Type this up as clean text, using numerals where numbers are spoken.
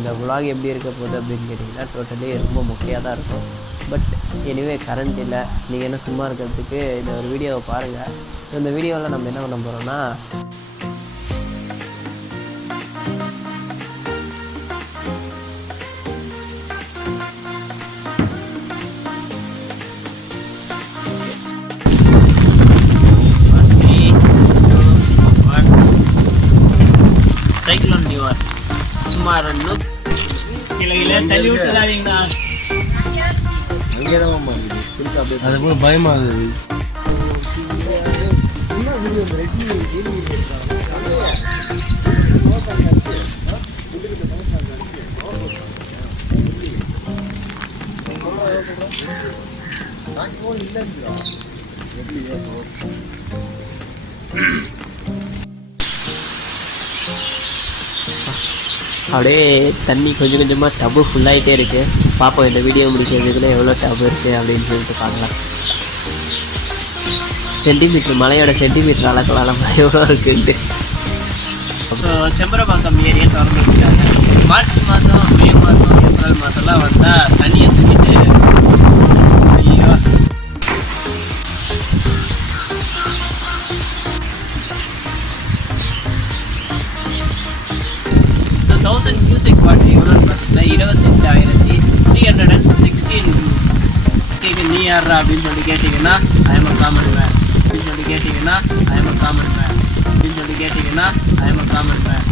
இந்த vlog எப்படி இருக்க போகுது அப்படின்னு கேட்டிங்கன்னா டோட்டலி ரொம்ப மொக்கையாக தான் இருக்கும். பட் எனிவே கரண்ட் இல்லை, நீங்கள் என்ன சும்மா இருக்கிறதுக்கு இந்த ஒரு வீடியோவை பாருங்கள். இந்த வீடியோவில் நம்ம என்ன பண்ண போகிறோம்னா சைக்ளோன் நியூவர் சும்மா ரெண்டு கிளையில தள்ளி விட்டுறாதீங்கண்ணா. அது போல பயமாகுது. அப்படியே தண்ணி கொஞ்சம் கொஞ்சமாக டப்பு ஃபுல்லாகிட்டே இருக்குது. பார்ப்போம் இந்த வீடியோ முடிக்கிறதுக்குள்ள எவ்வளோ டப்பு இருக்குது அப்படின்னு சொல்லிட்டு பார்க்கலாம். சென்டிமீட்டர் மலையோட சென்டிமீட்டர் அளக்கலாம் எவ்வளோ இருக்குன்ட்டு. செம்பரம்பாக்கம் ஏரியா திறந்து விட்டாங்க. மார்ச் மாதம், மே மாதம், ஏப்ரல் மாதம்லாம் வந்தால் தண்ணியை தூக்கிட்டு ஐயோ. ஸோ 1000 கியூசெக் வாட்டர் எவ்வளோன்னு பார்த்தீங்கன்னா 28,316 கேட்க நீ யாரா அப்படின்னு சொல்லி கேட்டிங்கன்னா ஐஎம் அ காமன் மேன் அப்படின்னு சொல்லி கேட்டிங்கன்னா ஐஎம் அ காமன் மேன் அப்படின்னு சொல்லி கேட்டிங்கன்னா ஐஎம் அ காமன் மேன்.